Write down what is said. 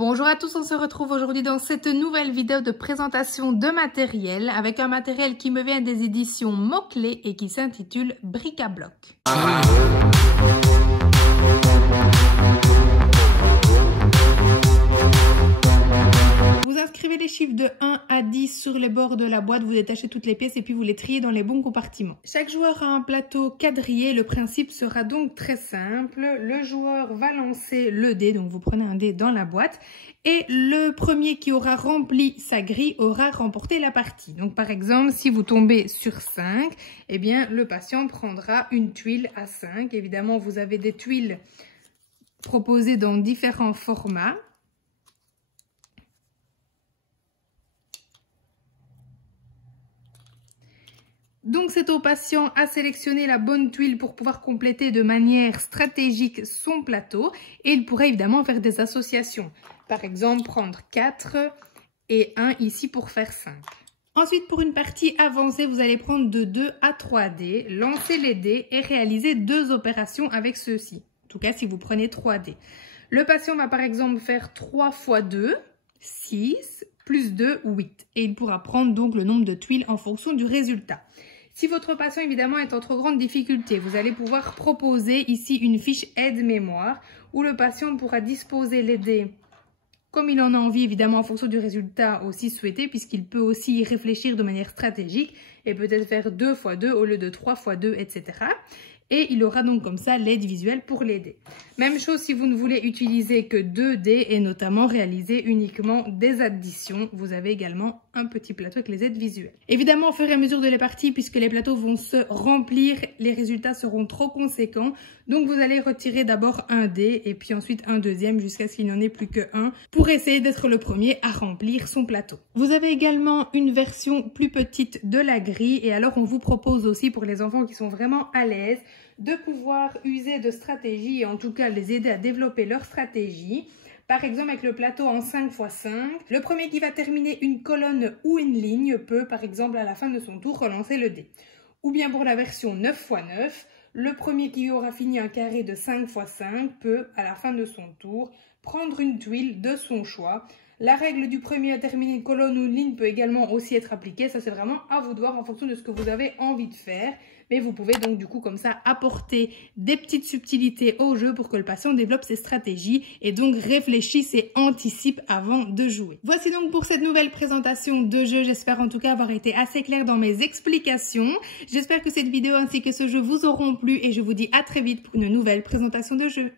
Bonjour à tous, on se retrouve aujourd'hui dans cette nouvelle vidéo de présentation de matériel avec un matériel qui me vient des éditions Mots-Clés et qui s'intitule Bric à Bloc. Vous inscrivez les chiffres de 1 à 10 sur les bords de la boîte, vous détachez toutes les pièces et puis vous les triez dans les bons compartiments. Chaque joueur a un plateau quadrillé, le principe sera donc très simple. Le joueur va lancer le dé, donc vous prenez un dé dans la boîte et le premier qui aura rempli sa grille aura remporté la partie. Donc par exemple, si vous tombez sur 5, eh bien le patient prendra une tuile à 5. Évidemment, vous avez des tuiles proposées dans différents formats. Donc c'est au patient à sélectionner la bonne tuile pour pouvoir compléter de manière stratégique son plateau et il pourrait évidemment faire des associations. Par exemple prendre 4 et 1 ici pour faire 5. Ensuite pour une partie avancée vous allez prendre de 2 à 3 dés, lancer les dés et réaliser 2 opérations avec ceux-ci. En tout cas si vous prenez 3 dés. Le patient va par exemple faire 3 x 2, 6, plus 2, 8. Et il pourra prendre donc le nombre de tuiles en fonction du résultat. Si votre patient évidemment est en trop grande difficulté, vous allez pouvoir proposer ici une fiche aide-mémoire où le patient pourra disposer les dés comme il en a envie évidemment en fonction du résultat aussi souhaité puisqu'il peut aussi y réfléchir de manière stratégique et peut-être faire 2 x 2 au lieu de 3 x 2, etc. Et il aura donc comme ça l'aide visuelle pour l'aider. Même chose si vous ne voulez utiliser que 2 dés et notamment réaliser uniquement des additions. Vous avez également un petit plateau avec les aides visuelles. Évidemment, au fur et à mesure de la partie, puisque les plateaux vont se remplir, les résultats seront trop conséquents. Donc vous allez retirer d'abord un dé et puis ensuite un deuxième jusqu'à ce qu'il n'y en ait plus qu'un pour essayer d'être le premier à remplir son plateau. Vous avez également une version plus petite de la grille et alors on vous propose aussi pour les enfants qui sont vraiment à l'aise de pouvoir user de stratégies et en tout cas les aider à développer leur stratégie. Par exemple avec le plateau en 5 x 5, le premier qui va terminer une colonne ou une ligne peut par exemple à la fin de son tour relancer le dé. Ou bien pour la version 9 x 9, le premier qui aura fini un carré de 5 x 5 peut à la fin de son tour prendre une tuile de son choix. La règle du premier à terminer une colonne ou une ligne peut également aussi être appliquée. Ça, c'est vraiment à vous de voir en fonction de ce que vous avez envie de faire. Mais vous pouvez donc du coup comme ça apporter des petites subtilités au jeu pour que le patient développe ses stratégies et donc réfléchisse et anticipe avant de jouer. Voici donc pour cette nouvelle présentation de jeu. J'espère en tout cas avoir été assez claire dans mes explications. J'espère que cette vidéo ainsi que ce jeu vous auront plu et je vous dis à très vite pour une nouvelle présentation de jeu.